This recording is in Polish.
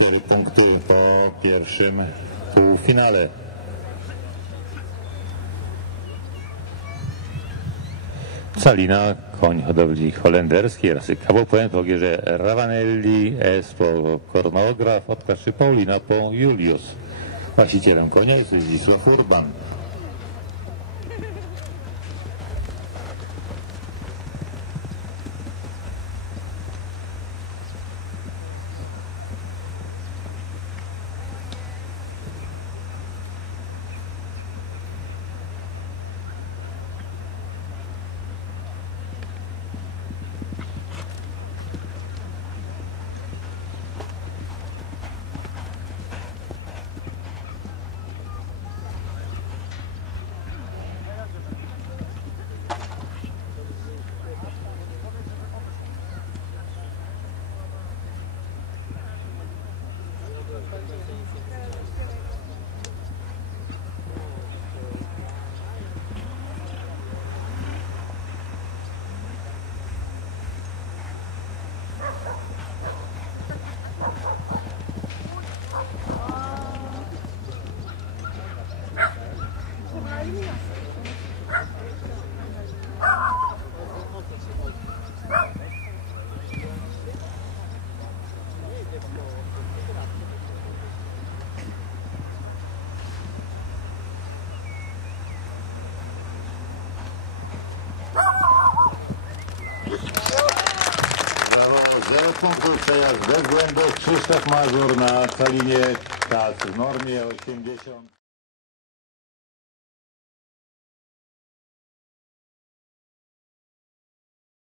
Cztery punkty po pierwszym półfinale. Calina, koń hodowli holenderskiej rasy Kabopłen, po gierze Ravanelli, S po Kornograf, od Paulina po Julius. Właścicielem konia jest Zdzisław Urban. Brawo, 0 punktów, przejazd bez błędów. Krzysztof Mazur na Calinie, czas w normie 80.